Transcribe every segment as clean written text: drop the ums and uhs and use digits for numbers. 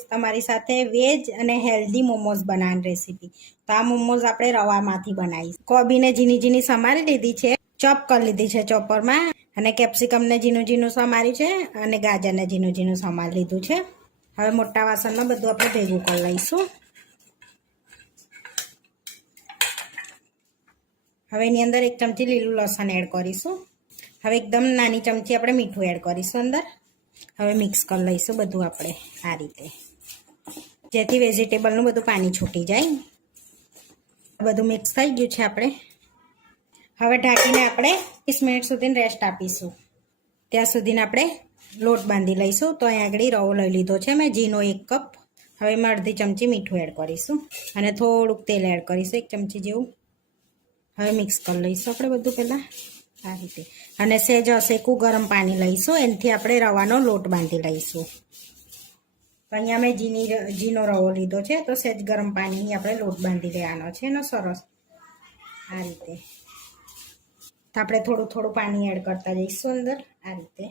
તમારી સાથે વેજ અને હેલ્ધી મોમોઝ બનાવવાની રેસીપી. તો આ મોમોઝ આપણે રવામાંથી બનાવીશું. કોબીને ઝીણી ઝીણી સમારી લીધી છે, ચોપ કરી લીધી છે ચોપરમાં, અને કેપ્સિકમને ઝીણું ઝીણું સમારી છે, અને ગાજરને ઝીણું ઝીણું સમારી લીધું છે. હવે મોટા વાસણમાં બધું આપણે ભેગું કરી લઈશું. હવે એની અંદર 1 ચમચી લીલું લસણ એડ કરીશું. હવે એકદમ નાની ચમચી આપણે મીઠું એડ કરીશું અંદર. હવે મિક્સ કરી લઈશું બધું આપણે આ રીતે, જેથી વેજીટેબલનું બધું પાણી છૂટી જાય. બધું મિક્સ થઈ ગયું છે આપણે. હવે ઢાંકીને આપણે 30 મિનિટ સુધી રેસ્ટ આપીશું. ત્યાં સુધીને આપણે લોટ બાંધી લઈશું. તો અહીં આગળ રવો લઈ લીધો છે મેં, ઝીણો 1 કપ. હવે એમાં અડધી ચમચી મીઠું એડ કરીશું અને થોડુંક તેલ એડ કરીશું, 1 ચમચી જેવું. હવે મિક્સ કરી લઈશું આપણે બધું પહેલાં આ રીતે, અને સહેજ શેકું ગરમ પાણી લઈશું. એનાથી આપણે રવાનો લોટ બાંધી લઈશું. તો અહીંયા મેં ઝીણો રવો લીધો છે, તો સહેજ ગરમ પાણીની આપણે લોટ બાંધી લેવાનો છે એનો સરસ આ રીતે. તો આપણે થોડું થોડું પાણી એડ કરતા જઈશું અંદર આ રીતે,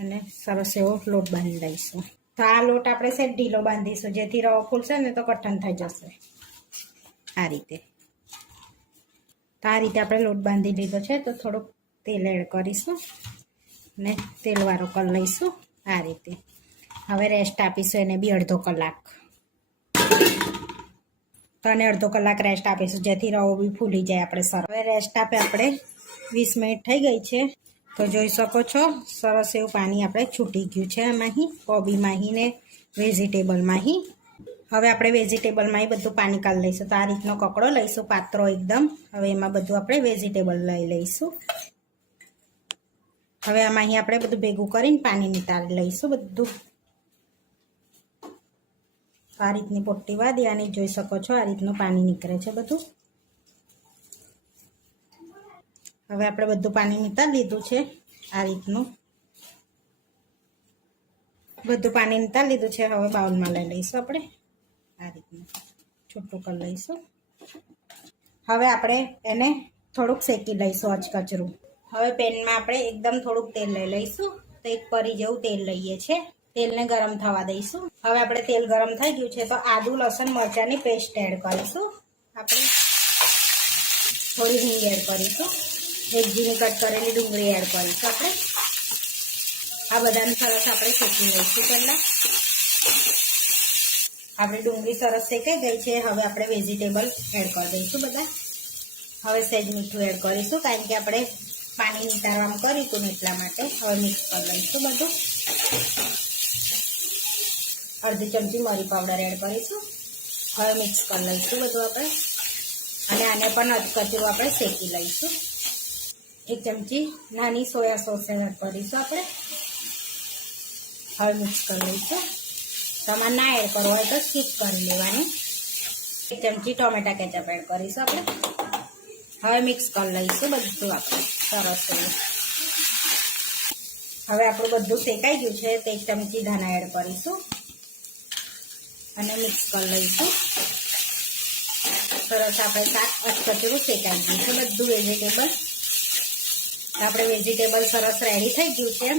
અને સરસ એવો લોટ બાંધી લઈશું. તો આ લોટ આપણે સહેજ ઢીલો બાંધીશું, જેથી રવો ફૂલશે ને તો કઠણ થઈ જશે આ રીતે. તો આ રીતે આપણે લોટ બાંધી લીધો છે. તો થોડુંક તેલ એડ કરીશું અને તેલવાળો કરી લઈશું આ રીતે. હવે રેસ્ટ આપીશું એને બી અડધો કલાક. તો અને અડધો કલાક રેસ્ટ આપીશું, જેથી રવો બી ફૂલી જાય આપણે સરસ. હવે રેસ્ટ આપે આપણે 20 મિનિટ થઈ ગઈ છે. તો જોઈ શકો છો સરસ એવું પાણી આપણે છૂટી ગયું છે આમાંથી, કોબીમાંથી ને વેજીટેબલમાંથી. હવે આપણે વેજીટેબલમાં બધું પાણી કાઢી લઈશું. તો આ રીતનો કકડો લઈશું, પાતળો એકદમ. હવે એમાં બધું આપણે વેજીટેબલ લઈ લઈશું. હવે આમાં આપણે બધું ભેગું કરીને પાણી નિતારી લઈશું બધું. આ રીતની પોટલી વાળી આની જોઈ શકો છો, આ રીતનું પાણી નીકળે છે બધું. હવે આપણે બધું પાણી નિતારી લીધું છે આ રીતનું. બધું પાણી નિતારી લીધું છે. હવે બાઉલમાં લઈ લઈશું આપણે આ રીતનું, છૂટું કરી લઈશું. હવે આપણે એને થોડુંક શેકી લઈશું અચકચરું. હવે પેનમાં આપણે એકદમ થોડુંક તેલ લઈ લઈશું. તો 1 પરી જેવું તેલ લઈએ છીએ. તેલને ગરમ થવા દઈશું. હવે આપણે તેલ ગરમ થઈ ગયું છે, તો આદુ લસણ મરચાંની પેસ્ટ એડ કરીશું. આપણે થોડી હિંગ એડ કરીશું. 1 ઝીણી કટ કરેલી ડુંગળી એડ કરીશું આપણે. આ બધાને સરસ આપણે શેકી લઈશું પહેલાં. આપણી ડુંગળી સરસ શેકાઈ ગઈ છે. હવે આપણે વેજીટેબલ એડ કરી દઈશું બધા. હવે સહેજ મીઠું એડ કરીશું, કારણ કે આપણે પાણી નિતારવામાં કર્યું હતું ને એટલા માટે. હવે મિક્સ કરી લઈશું બધું. અડધી ચમચી મરી પાવડર એડ કરીશું. હવે મિક્સ કરી લઈશું બધું આપણે, અને આને પણ અધકચરું આપણે શેકી લઈશું. 1 ચમચી નાની સોયા સોસ એડ કરીશું આપણે. હવે મિક્સ કરી લઈશું. તમારે ના એડ કરવો હોય તો સ્કીપ કરી લેવાનું. 1 ચમચી ટોમેટા કેચઅપ એડ કરીશું આપણે. હવે મિક્સ કરી લઈશું બધું આપણે સરસ એવું. હવે આપણું બધું શેકાઈ ગયું છે, તો 1 ચમચી ધાણા એડ કરીશું અને મિક્સ કરી લઈશું સરસ. આપણે શાક અધકચરું શેકાઈ ગયું છે બધું વેજીટેબલ. આપણે વેજીટેબલ સરસ રેડી થઈ ગયું છે.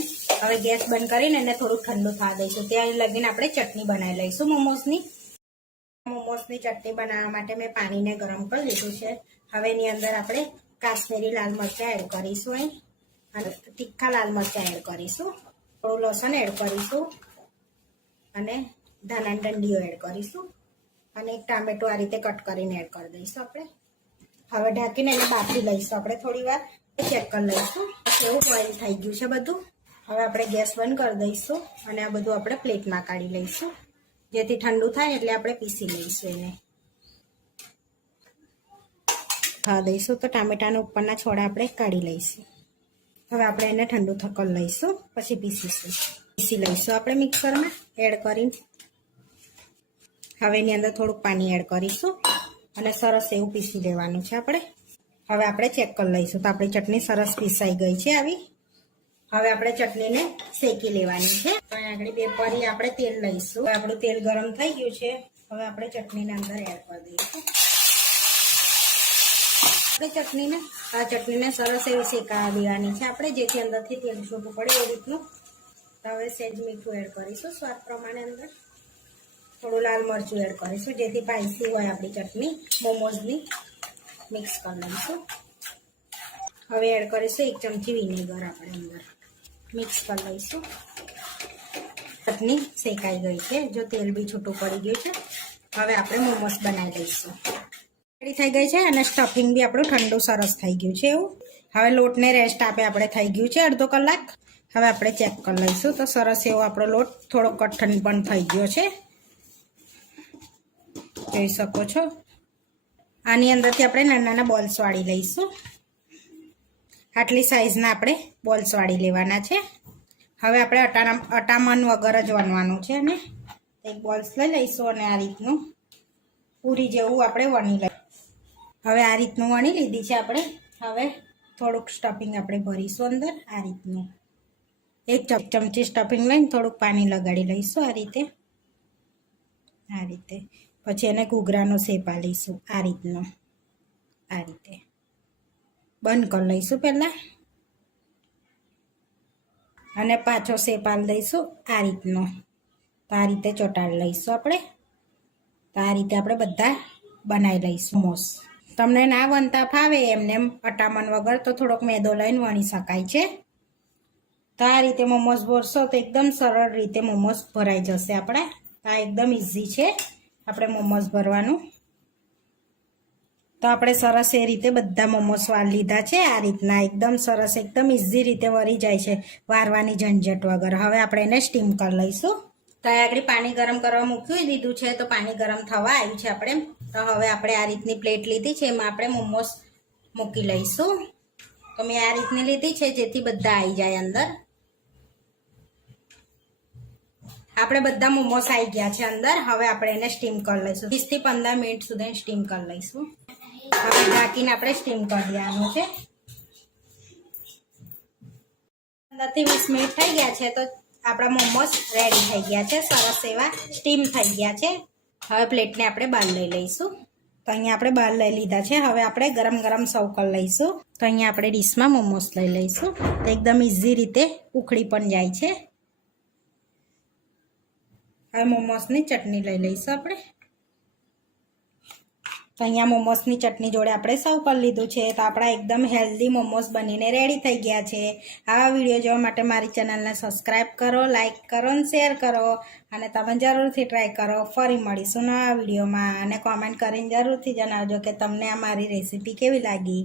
હવે ગેસ બંધ કરીને એને થોડું ઠંડુ થવા દઈશું. ત્યાં લગીને આપણે ચટણી બનાવી લઈશું મોમોસની. મોમોસની ચટણી બનાવવા માટે મેં પાણીને ગરમ કરી લીધું છે. હવે એની અંદર આપણે કાશ્મીરી લાલ મરચાં એડ કરીશું અહીં, અને તીખા લાલ મરચાં એડ કરીશું. થોડું લસણ એડ કરીશું, અને ધાણાની ડંડીઓ એડ કરીશું, અને 1 ટામેટું આ રીતે કટ કરીને એડ કરી દઈશું આપણે. હવે ઢાંકીને એને બાફી લઈશું આપણે થોડી વાર. ચેક કરી લઈશું કેવું બોઇલ થઈ ગયું છે બધું. હવે આપણે ગેસ બંધ કરી દઈશું, અને આ બધું આપણે પ્લેટમાં કાઢી લઈશું, જેથી ઠંડુ થાય એટલે આપણે પીસી લઈશું એને. ખાવા દઈશું તો ટામેટાના ઉપરના છોડા આપણે કાઢી લઈશું. હવે આપણે એને ઠંડુ કરી લઈશું, પછી પીસી લઈશું આપણે મિક્સરમાં એડ કરીને. હવે એની અંદર થોડુંક પાણી એડ કરીશું, અને સરસ એવું પીસી લેવાનું છે આપણે. હવે આપણે ચેક કરી લઈશું. તો આપણી ચટણી સરસ પીસાઈ ગઈ છે આવી. હવે આપણે ચટણીને શેકી લેવાની છે. તો આગળ 2 પરી આપણે તેલ લઈશું. હવે આપણું તેલ ગરમ થઈ ગયું છે. હવે આપણે ચટણીને અંદર એડ કરી દઈશું. ચટણીને સરસ એવી શેકાવા દેવાની છે આપણે, જેથી અંદરથી તેલ છૂટું પડે એ રીતનું. તો હવે સહેજ મીઠું એડ કરીશું સ્વાદ પ્રમાણે. અંદર થોડું લાલ મરચું એડ કરીશું જેથી સ્પાઈસી હોય આપણી ચટણી મોમોઝની. મિક્સ કરી લઈશું. હવે એડ કરીશું 1 ચમચી વિનેગર આપણે અંદર. મિક્સ કરી લઈશું. ચટણી શેકાઈ ગઈ છે, જો તેલ બી છૂટું પડી ગયું છે. હવે આપણે મોમોસ બનાવી લઈશું. રેડી થઈ ગઈ છે અને સ્ટફિંગ બી આપણું ઠંડુ સરસ થઈ ગયું છે. એવું હવે લોટને રેસ્ટ આપે આપણે થઈ ગયું છે અડધો કલાક. હવે આપણે ચેક કરી લઈશું તો સરસ એવો આપણો લોટ થોડો કઠણ પણ થઈ ગયો છે, જોઈ શકો છો. આની અંદરથી આપણે નાના નાના બોલ્સ વાળી લઈશું. આટલી સાઈઝના આપણે બોલ્સ વાળી લેવાના છે. હવે આપણે અટામણ વગર જ વણવાનું છે અને એક બોલ્સ લઈ લઈશું અને આ રીતનું પૂરી જેવું આપણે વણી લઈશું. હવે આ રીતનું વણી લીધી છે આપણે. હવે થોડુંક સ્ટફિંગ આપણે ભરીશું અંદર આ રીતનું. 1 ચમચી સ્ટફિંગ લઈને થોડુંક પાણી લગાડી લઈશું આ રીતે. પછી એને ઘૂઘરાનો શેપ આલીશું આ રીતનો. આ રીતે બંધ કરી લઈશું પહેલાં અને પાછો શેપ આલી દઈશું આ રીતનો. તો આ રીતે ચોંટાડી લઈશું આપણે. તો આ રીતે આપણે બધા બનાવી લઈશું મોમોસ. તમને ના વણતા ફાવે એમને એમ અટામણ વગર તો થોડોક મેદો લઈને વણી શકાય છે. તો આ રીતે મોમોસ ભરશો તો એકદમ સરળ રીતે મોમોસ ભરાઈ જશે આપણે. આ એકદમ ઇઝી છે આપણે મોમોસ ભરવાનું. તો આપણે સરસ એ રીતે બધા મોમોસ વાર લીધા છે આ રીતના. એકદમ સરસ એકદમ ઇઝી રીતે વળી જાય છે વારવાની ઝંઝટ વગર. હવે આપણે એને સ્ટીમ કરી લઈશું. તો આગળ પાણી ગરમ કરવા મૂકી દીધું છે તો પાણી ગરમ થવા આવ્યું છે આપણે. તો હવે આપણે આ રીતની પ્લેટ લીધી છે એમાં આપણે મોમોસ મૂકી લઈશું. તો મેં આ રીતની લીધી છે જેથી બધા આવી જાય અંદર. આપણે બધા મોમોસ આવી ગયા છે અંદર. હવે આપણે એને સ્ટીમ કરી લઈશું. 30 થી 15 મિનિટ સુધી સ્ટીમ કરી લઈશું. હવે ઢાંકીને આપણે સ્ટીમ કરી દેવાનું છે. 15 થી 20 મિનિટ થઈ ગયા છે તો આપણા મોમોસ રેડી થઈ ગયા છે. સરસ એવા સ્ટીમ થઈ ગયા છે. હવે પ્લેટને આપણે બહાર લઈ લઈશું. તો અહીંયા આપણે બહાર લઈ લીધા છે. હવે આપણે ગરમ ગરમ સર્વ કરી લઈશું. તો અહીંયા આપણે ડીશમાં મોમોસ લઈ લઈશું. તો એકદમ ઇઝી રીતે ઉખડી પણ જાય છે. હવે મોમોસની ચટણી લઈ લઈશું આપણે. તો અહીંયા મોમોસની ચટણી જોડે આપણે સર્વ કરી લીધું છે. તો આપણા એકદમ હેલ્ધી મોમોસ બનીને રેડી થઈ ગયા છે. આવા વિડીયો જોવા માટે મારી ચેનલને સબસ્ક્રાઈબ કરો, લાઇક કરો અને શેર કરો અને તમે જરૂરથી ટ્રાય કરો. ફરી મળીશું નવા વિડીયોમાં અને કોમેન્ટ કરીને જરૂરથી જણાવજો કે તમને આ મારી રેસીપી કેવી લાગી.